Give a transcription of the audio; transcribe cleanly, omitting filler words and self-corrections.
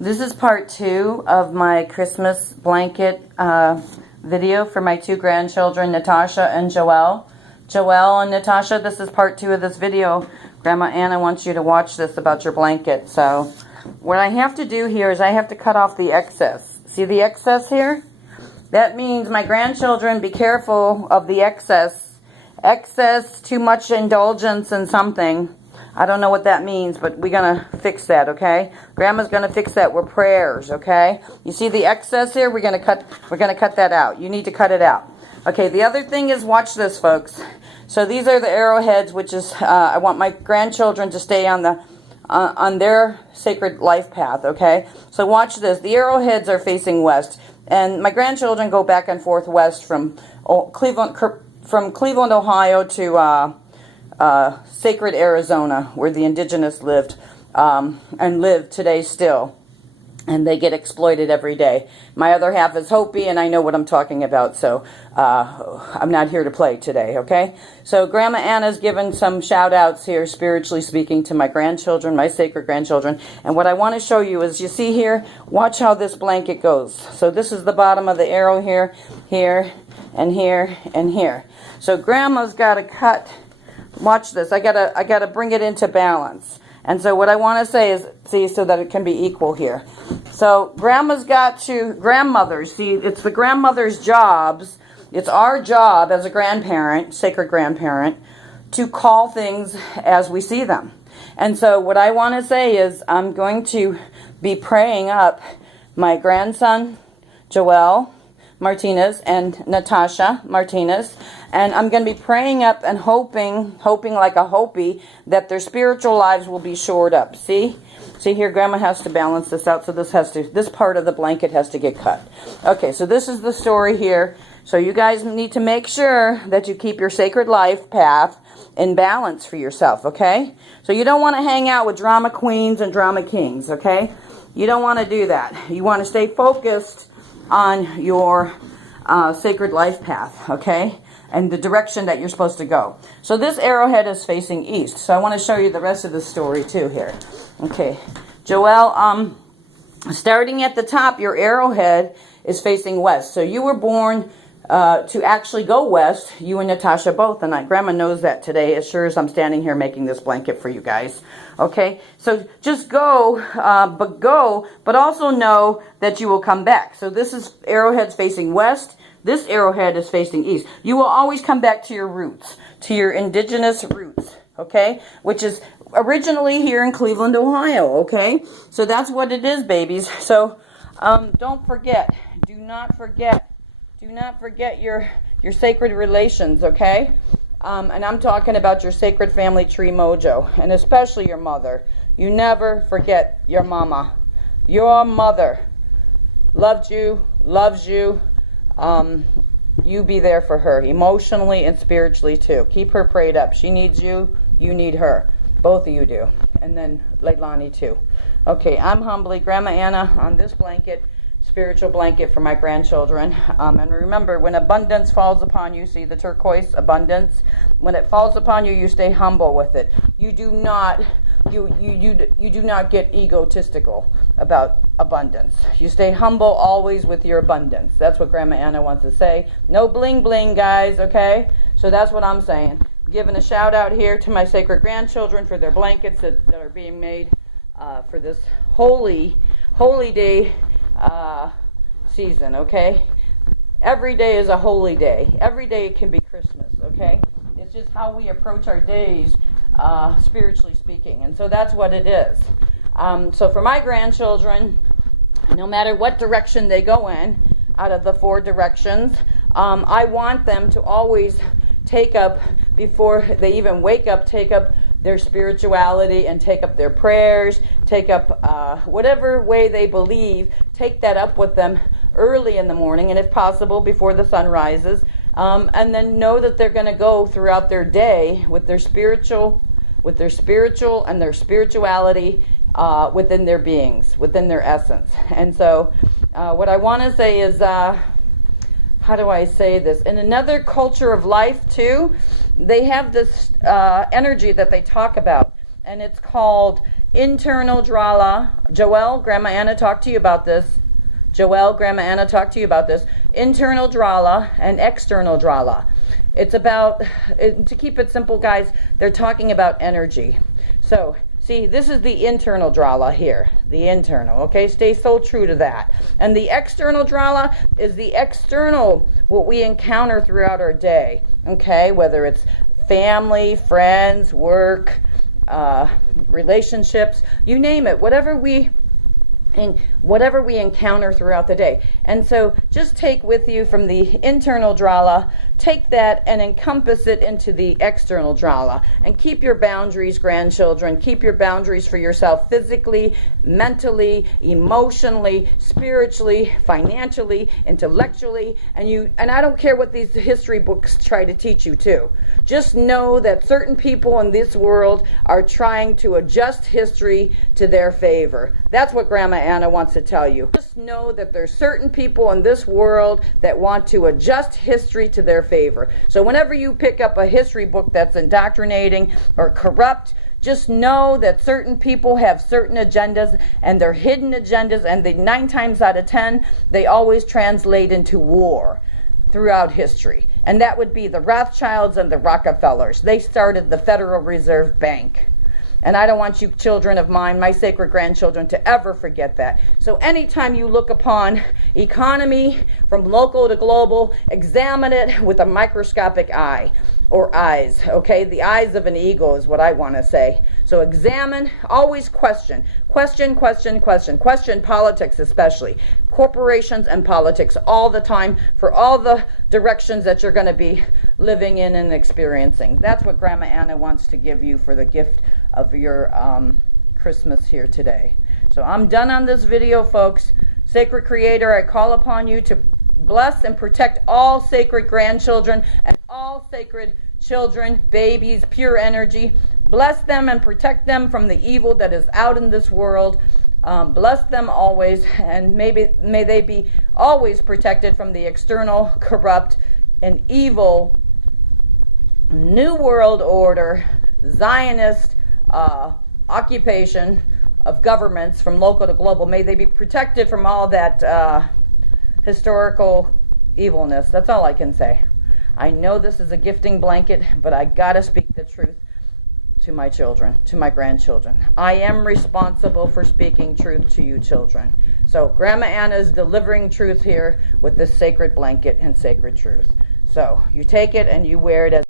This is part 2 of my Christmas blanket video for my 2 grandchildren, Natasha and Joelle. Joelle and Natasha, this is part 2 of this video. Grandma Anna wants you to watch this about your blanket. So what I have to do here is I have to cut off the excess. See the excess here? That means my grandchildren, be careful of the excess. Excess, too much indulgence in something. I don't know what that means, but we're going to fix that, okay? Grandma's going to fix that with prayers, okay? You see the excess here? We're going to cut that out. You need to cut it out. Okay, the other thing is, watch this, folks. So these are the arrowheads, which is, I want my grandchildren to stay on their sacred life path, okay? So watch this. The arrowheads are facing west, and my grandchildren go back and forth west from Cleveland, Ohio to sacred Arizona, where the indigenous lived and live today still. And they get exploited every day. My other half is Hopi, and I know what I'm talking about, so I'm not here to play today, okay? So Grandma Anna's given some shout-outs here, spiritually speaking, to my grandchildren, my sacred grandchildren. And what I want to show you is, you see here, watch how this blanket goes. So this is the bottom of the arrow here, here, and here, and here. So Grandma's got to cut. Watch this. I gotta bring it into balance. And so what I want to say is, see, so that it can be equal here. So grandmothers, see, it's the grandmother's jobs. It's our job as a grandparent, sacred grandparent, to call things as we see them. And so what I want to say is, I'm going to be praying up my grandson, Joelle Martinez, and Natasha Martinez, and I'm going to be praying up and hoping like a Hopi, that their spiritual lives will be shored up. See here, Grandma has to balance this out, so this part of the blanket has to get cut. Okay, so this is the story here. So you guys need to make sure that you keep your sacred life path in balance for yourself, okay? So you don't want to hang out with drama queens and drama kings, okay? You don't want to do that. You want to stay focused on your sacred life path, okay? And the direction that you're supposed to go. So this arrowhead is facing east. So I want to show you the rest of the story too here. Okay. Joelle, starting at the top, your arrowhead is facing west. So you were born to actually go west, you and Natasha both, and Grandma knows that today, as sure as I'm standing here making this blanket for you guys. Okay, so just go, but also know that you will come back. So this is arrowheads facing west. This arrowhead is facing east. You will always come back to your roots, to your indigenous roots, okay? Which is originally here in Cleveland, Ohio, okay? So that's what it is, babies. So don't forget, do not forget your sacred relations, okay? And I'm talking about your sacred family tree mojo, and especially your mother. You never forget your mama. Your mother loved you, loves you. You be there for her, emotionally and spiritually too. Keep her prayed up. She needs you, you need her. Both of you do. And then Leilani too. Okay, I'm humbly Grandma Anna on this blanket, spiritual blanket for my grandchildren. And remember, when abundance falls upon you, see the turquoise abundance, when it falls upon you, you stay humble with it. You do not you do not get egotistical about abundance. You stay humble always with your abundance. That's what Grandma Anna wants to say. No bling bling, guys, okay? So that's what I'm saying. Giving a shout out here to my sacred grandchildren for their blankets that are being made for this holy day season, okay? Every day is a holy day. Every day can be Christmas, okay? It's just how we approach our days, spiritually speaking. And so that's what it is. So for my grandchildren, no matter what direction they go in, out of the 4 directions, I want them to always take up, before they even wake up, take up their spirituality and take up their prayers, take up whatever way they believe, take that up with them early in the morning, and if possible, before the sun rises, and then know that they're going to go throughout their day with their spiritual and their spirituality within their beings, within their essence. And so what I want to say is, how do I say this? In another culture of life too, they have this energy that they talk about, and it's called internal drama. Joelle, Grandma Anna talked to you about this. Joelle, Grandma Anna talked to you about this. Internal drama and external drama. It's about, to keep it simple, guys, they're talking about energy. So, see, this is the internal drama here. The internal, okay? Stay so true to that. And the external drama is the external, what we encounter throughout our day, okay? Whether it's family, friends, work, relationships, you name it, whatever we encounter throughout the day. And so just take with you from the internal drama, take that and encompass it into the external drama, and keep your boundaries, grandchildren. Keep your boundaries for yourself physically, mentally, emotionally, spiritually, financially, intellectually, and I don't care what these history books try to teach you too. Just know that certain people in this world are trying to adjust history to their favor. That's what Grandma Anna wants to tell you. Just know that there's certain people in this world that want to adjust history to their favor. So whenever you pick up a history book that's indoctrinating or corrupt, just know that certain people have certain agendas, and they're hidden agendas, and 9 times out of 10, they always translate into war throughout history. And that would be the Rothschilds and the Rockefellers. They started the Federal Reserve Bank. And I don't want you children of mine, my sacred grandchildren, to ever forget that. So anytime you look upon economy from local to global, examine it with a microscopic eye, or eyes, okay? The eyes of an eagle is what I want to say. So examine, always question. Question politics especially. Corporations and politics all the time for all the directions that you're going to be living in and experiencing. That's what Grandma Anna wants to give you for the gift of your Christmas here today. So I'm done on this video, folks. Sacred Creator, I call upon you to bless and protect all sacred grandchildren and all sacred children, babies, pure energy. Bless them and protect them from the evil that is out in this world. Bless them always, and may they be always protected from the external, corrupt, and evil New World Order, Zionist occupation of governments from local to global. May they be protected from all that historical evilness. That's all I can say. I know this is a gifting blanket, but I gotta speak the truth to my children, to my grandchildren. I am responsible for speaking truth to you children. So Grandma Anna is delivering truth here with this sacred blanket and sacred truth. So you take it and you wear it as